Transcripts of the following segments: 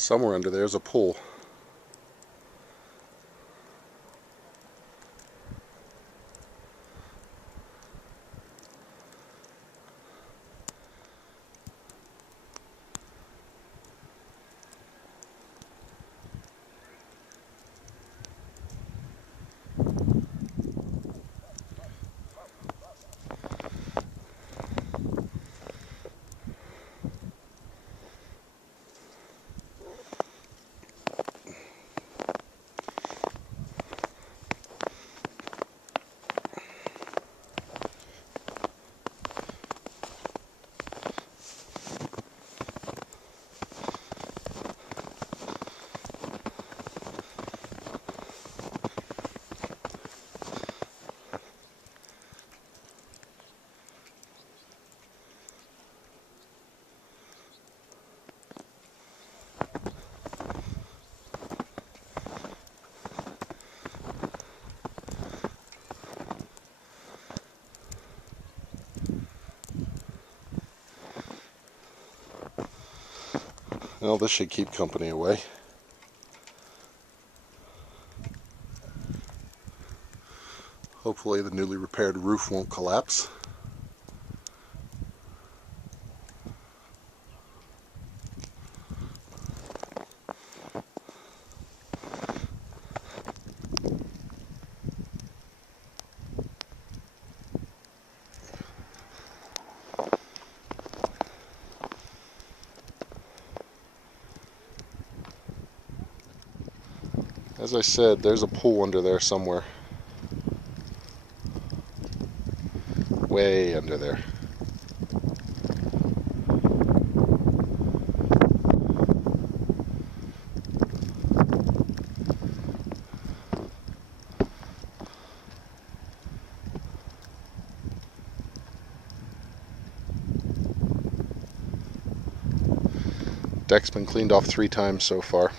Somewhere under there is a pool. Well, this should keep company away. Hopefully the newly repaired roof won't collapse. As I said, there's a pool under there somewhere. Way under there. Deck's been cleaned off 3 times so far.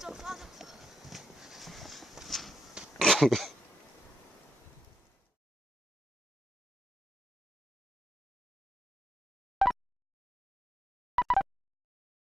Don't fall.